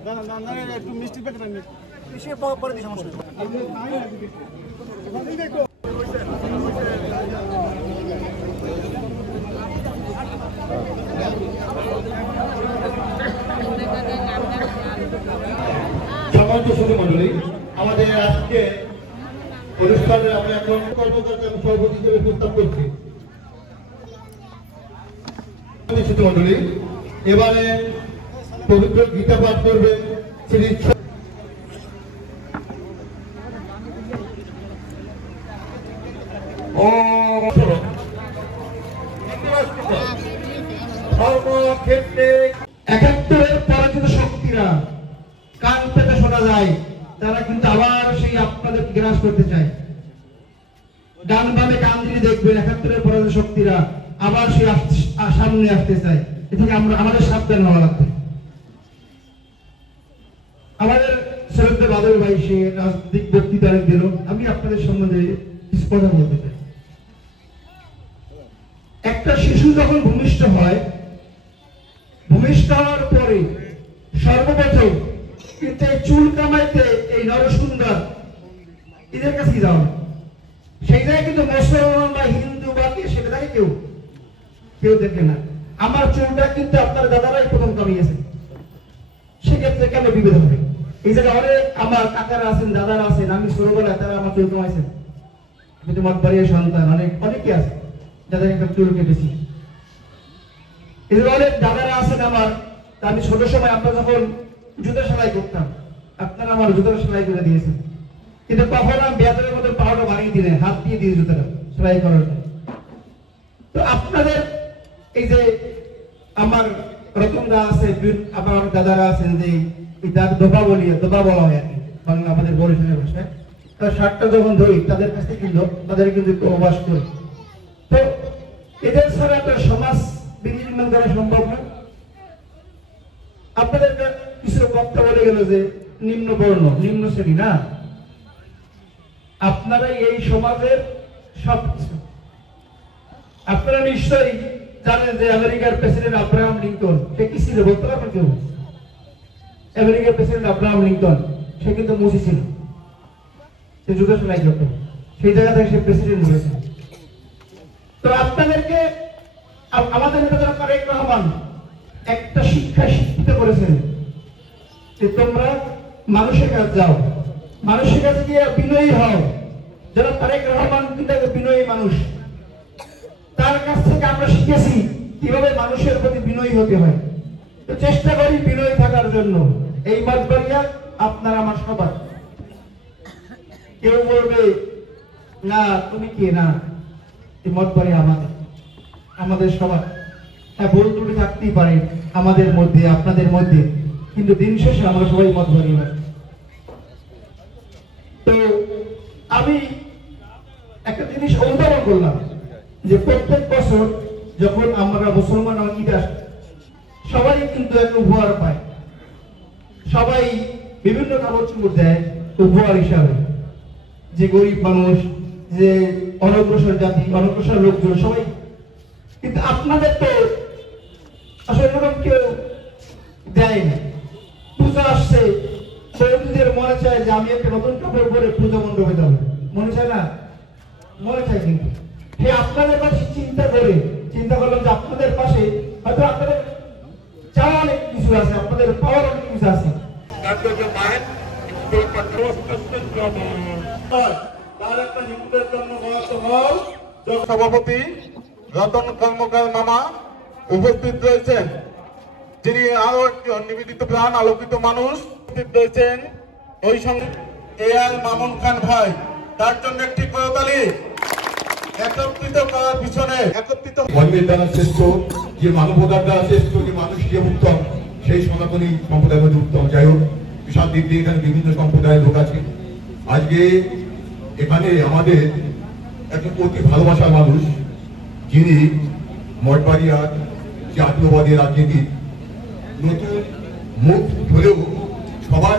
একটু মিষ্টি প্যাকেট আনি পরে দিয়ে সমস্যা সম্মানিত সুধী মন্ডলী, আমাদের আজকে অনুষ্ঠানে আমরা এখন কর্মকর্তা সভাপতি হিসেবে প্রস্তাব করছি। সুধী মন্ডলী, এবারে পবিত্র গীতা পাঠ করবেন শ্রী ধর্মক্ষেত্রে ৭১-এর পরাজিত শক্তিরা কান পেতে শোনা যায়, তারা কিন্তু আবার সেই আপনাদের গ্রাস করতে চায়। ডান বামে কান দিয়ে দেখবেন ৭১-এর পরাজিত শক্তিরা আবার সেই সামনে আসতে চায়। এ থেকে আমাদের সাবধান হওয়া লাগবে। আমাদের শ্রদ্ধা বাদল ভাই সে রাজনৈতিক বক্তৃতা দিল, আমি আপনাদের সম্বন্ধে কিছু কথা বলতে চাই। একটা শিশু যখন ভূমিষ্ঠ হয়, ভূমিষ্ঠ হওয়ার পরে সর্বপ্রথম কিন্তু চুল কামাইতে এই নরসুন্দর এদের কাছে যাও, সেই জায়গায় কিন্তু মুসলমান বা হিন্দু বা কে সেটা দেখে কেউ দেখে না। আমার চুলটা কিন্তু আপনার দাদারাই প্রথম কামিয়েছে, সেক্ষেত্রে কেন বিভেদ হবে? এই জায়গায় অনেক আমার কাকারা আছেন, দাদারা আছেন, আমি ছোটবেলায় তারা আমার চুল কামাইছেন। আমি তোমার বাড়ির সন্তান, অনেকে আছে যাদের একটা চুল কেটেছি। এদের অনেক দাদারা আছেন আমার, আমি ছোট সময় আমরা যখন জুতা সেলাই করতাম, আপনারা আমার জুতা সেলাই করে দিয়েছেন, কিন্তু কখন আমি বেয়াদের মতো পাউডার বানিয়ে দিলেন, হাত দিয়ে দিয়ে জুতাটা সেলাই করার। তো আপনাদের এই যে আমার রতনদা আছে, আমার দাদারা আছেন, যে দোবা বলা হয় আর কি বাংলা আমাদের বরিশালের ভাষায়, তার শার্টটা যখন ধরি তাদের কাছ থেকে কিন্তু তাদের কিন্তু অভ্যাস করি। তো এদের ছাড়া একটা সমাজ বিনির্মাণ করা সম্ভব না। আপনাদের কিছু বক্তা বলে গেল যে নিম্ন বর্ণ, নিম্ন শ্রেণী না, আপনারা এই সমাজের সবকিছু। আপনারা নিশ্চয়ই জানেন যে আমেরিকার প্রেসিডেন্ট আব্রাহাম লিঙ্কন সে কি ছিল বলতে পারবেন কেউ? আমেরিকার প্রেসিডেন্ট আব্রাহাম লিঙ্কন সে কিন্তু মুসি ছিল, সে যুদ্ধ সেলাই করত, সেই জায়গা থেকে সে প্রেসিডেন্ট হয়েছে। তো আপনাদেরকে আমাদের নেতা তারেক রহমান একটা শিক্ষায় শিক্ষিত করেছেন যে তোমরা মানুষের কাছে যাও, মানুষের কাছে গিয়ে বিনয়ী হও। যারা তারেক রহমান কিন্তু বিনয়ী মানুষ, তার কাছ থেকে আমরা শিখেছি কিভাবে মানুষের প্রতি বিনয়ী হতে হয়। তো চেষ্টা করি বিনয়ী থাকার জন্য। এই মতবাড়িয়া আপনার আমার সবার। কেউ বলবে না তুমি কে, না এই মতবাড়িয়া আমাদের সবার। হ্যাঁ, ভুল ত্রুটি থাকতেই পারে আমাদের মধ্যে, আপনাদের মধ্যে, কিন্তু দিন শেষে আমরা সবাই মতবাড়িয়া। তো আমি একটা জিনিস অনুধাবন করলাম যে প্রত্যেক বছর যখন আমরা মুসলমান ঈদ আসে, সবাই কিন্তু একটা উপহার পায়, সবাই বিভিন্ন কাপড় চোপড় দেয় উপহার হিসাবে। যে গরিব মানুষ, যে অনগ্রসর জাতি, অনগ্রসর লোকজন সবাই। কিন্তু আপনাদের তো আসলে এরকম কেউ দেয় না। পূজা আসছে, সৌদিদের মনে চায় যে আমি একটা নতুন কাপড় পরে পূজা মণ্ডপে যাবো, মনে চায় না? মনে চায়। কিন্তু হে আপনাদের পাশে চিন্তা করলাম যে আপনাদের পাশে হয়তো আপনাদের চাওয়া অনেক কিছু আছে, আপনাদের পাওয়ার অনেক কিছু আছে। সভাপতি রতন কর্মকার মামা উপস্থিত রয়েছেন, যিনি আরো একজন নিবেদিত প্রাণ আলোকিত মানুষ উপস্থিত রয়েছেন। ওই সঙ্গে এআর মামুন খান ভাই, তার জন্য একটি করতালি। একত্রিত করার পিছনে একত্রিত ধর্মের দ্বারা শ্রেষ্ঠ, যে মানবতার দ্বারা শ্রেষ্ঠ, যে মানুষ যে উত্তম, সেই সনাতনী সম্প্রদায়ের মধ্যে উত্তম। যাই হোক, বিশাল দিক দিয়ে এখানে বিভিন্ন সম্প্রদায়ের লোক আছে। আজকে এখানে আমাদের একজন অতি ভালোবাসার মানুষ, যিনি মঠবাড়িয়ার জাতীয়বাদী রাজনীতির নতুন মুখ হলেও সবার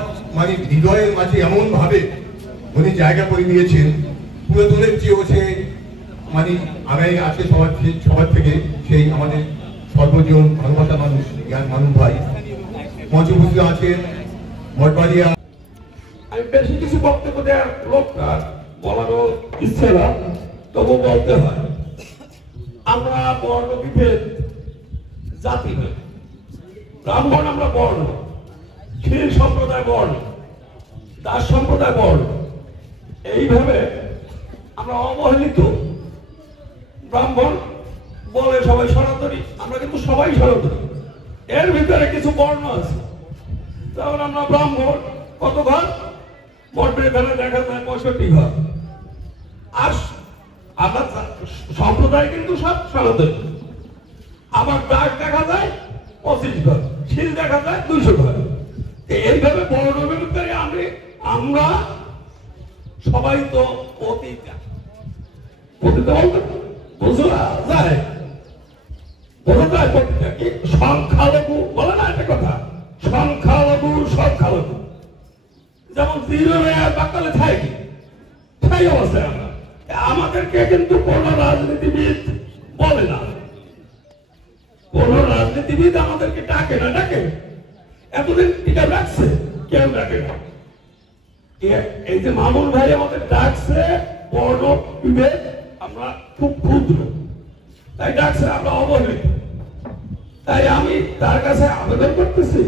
হৃদয়ের মাঝে এমন ভাবে উনি জায়গা করে নিয়েছেন, পুরাতনের চেয়েও সে আমি আজকে সবার থেকে সেই আমাদের সর্বজন ভালোবাসা মানুষ জ্ঞান মানুষ ভাই মঞ্চে উপস্থিত আছেন। মঠবাড়িয়া। আমি বেশি কিছু বক্তব্য দেওয়ার লোকটা বলারও ইচ্ছে না, তবু বলতে হয়। আমরা বর্ণ বিভেদ জাতি নয়, ব্রাহ্মণ আমরা বর্ণ, ক্ষীর সম্প্রদায় বর্ণ, দাস সম্প্রদায় বর্ণ, এইভাবে আমরা অবহেলিত। ব্রাহ্মণ বলে সবাই সনাতনী, আমরা কিন্তু সবাই সনাতনী। এর ভিতরে কিছু বর্ণ আছে, যেমন আমরা ব্রাহ্মণ কত ঘর, মঠের এখানে দেখা যায় 65 ঘর। আর আমরা সম্প্রদায় কিন্তু সব সনাতনী। আবার দাস দেখা যায় 25 ঘর, শিল দেখা যায় 200 ঘর। এইভাবে বর্ণ বিভেদ আমরা সবাই তো অতীত বলতে বোঝা যায়, বোঝা যায় পতিতা কি সংখ্যালঘু বলে না একটা কথা, সংখ্যালঘু সংখ্যালঘু। যেমন জিরোরে আর বাকালে থাকি, সেই অবস্থায় আমরা। আমাদেরকে কিন্তু কোন রাজনীতিবিদ বলে না, কোন রাজনীতিবিদ আমাদেরকে ডাকে না। ডাকে এতদিন টিকা রাখছে, কেউ ডাকে না। এই যে মামুন ভাই আমাদের ডাকছে, বর্ণ বিভেদ আমরা খুব ক্ষুদ্র, তাই ডাকছে, আমরা অবহেলিত। তাই আমি তার কাছে আবেদন করতেছি,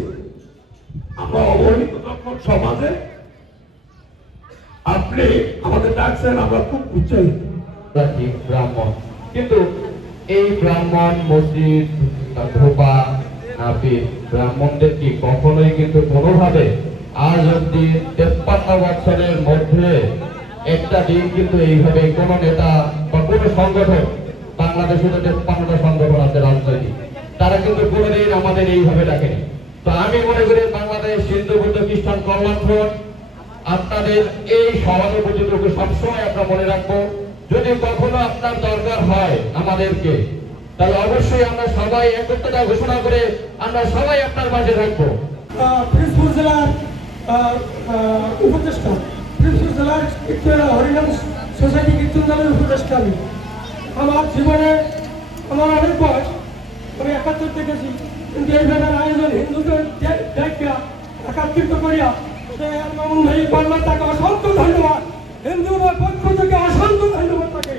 আমরা অবহেলিত যখন সমাজে, আপনি আমাদের ডাকছেন, আমরা খুব উৎসাহিত। ব্রাহ্মণ, কিন্তু এই ব্রাহ্মণ মসজিদ ধোপা নাপিত ব্রাহ্মণদের কি কখনোই কিন্তু কোনোভাবে আজ অব্দি 53 বছরের মধ্যে একটা দিন কিন্তু এইভাবে কোন নেতা বা কোনো সংগঠন, বাংলাদেশে তো 53টা সংগঠন আছে রাজনৈতিক, তারা কিন্তু কোনোদিন আমাদের এইভাবে ডাকেনি। তো আমি মনে করি বাংলাদেশ হিন্দু বৌদ্ধ খ্রিস্টান কল্যাণ ফ্রন্ট আপনাদের এই সহানুভূতিটুকু সবসময় আমরা মনে রাখবো। যদি কখনো আপনার দরকার হয় আমাদেরকে, তাহলে অবশ্যই আমরা সবাই একত্রতা ঘোষণা করে আমরা সবাই আপনার মাঝে থাকবো। পিরোজপুর জেলার উপদেষ্টা, পিরোজপুর জেলার হরিনাম সোসাইটি কীর্তন দলের উপদেষ্টা আমি। আমার জীবনে আমার অনেক বয়স, আমি 71 দেখেছি, কিন্তু এইভাবে আয়োজন হিন্দুদের দেখা একাত্রিত করিয়া সে মামুন ভাই বললাম, তাকে অসংখ্য ধন্যবাদ, হিন্দুদের পক্ষ থেকে অসংখ্য ধন্যবাদ তাকে।